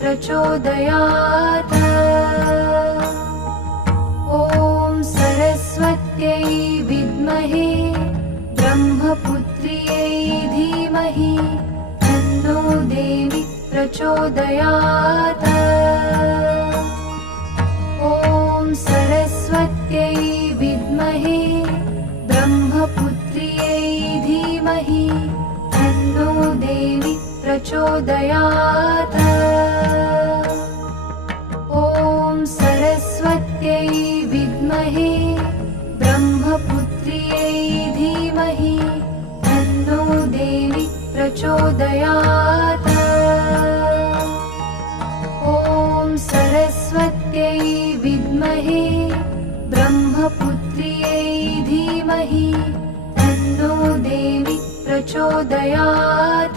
प्रचोदयात्। ॐ सरस्वत्यै विद्महे ब्रह्मपुत्र्यै धीमहि तन्नो देवी प्रचोदयात्। ॐ सरस्वत्यै विद्महे ब्रह्मपुत्र्यै धीमहि तन्नो देवी प्रचोदयात्। ॐ सरस्वत्यै विद्महे ब्रह्मपुत्र्यै धीमहि तन्नो देवी प्रचोदयात्। ॐ सरस्वत्यै विद्महे ब्रह्मपुत्र्यै धीमहि तन्नो देवी प्रचोदयात्।